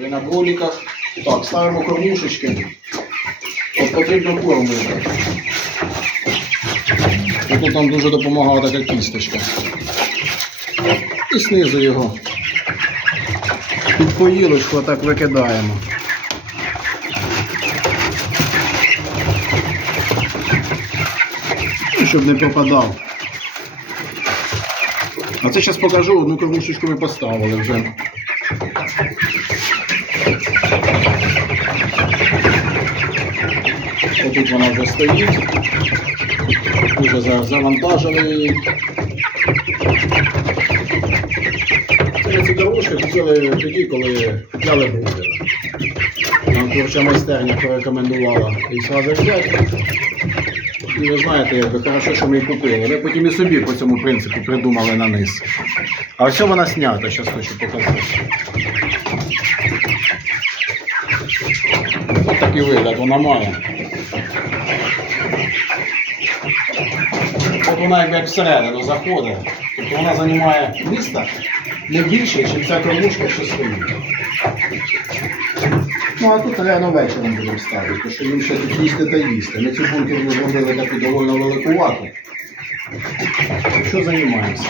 Ви на кроликах. Так, ставимо кормушечки. От потрібно корму. Тут нам дуже допомагала така кісточка. І знизу його. Під поїлочку отак викидаємо. Ну, щоб не пропадав. А це зараз покажу, одну кормушечку ми поставили вже. Отут вона вже стоїть. За- завантажили її. Ці кормушки купили тоді, коли купляли бургер. Нам творча майстерня порекомендувала їх зразу взяти. І ви знаєте, якби хорошо, що ми її купили. Ми потім і собі по цьому принципу придумали на низ. А ось вона знята, зараз хочу показати. Ось такий вигляд вона має. От вона якби як всередину заходить. Тобто вона займає місце не більше, ніж ця кормушка, що стоїть. Ну а тут реально вечором будемо ставити, тому що їм ще тут їсти та їсти. Ми цю бункерну зробили таку доволі великувату. Що займаємося?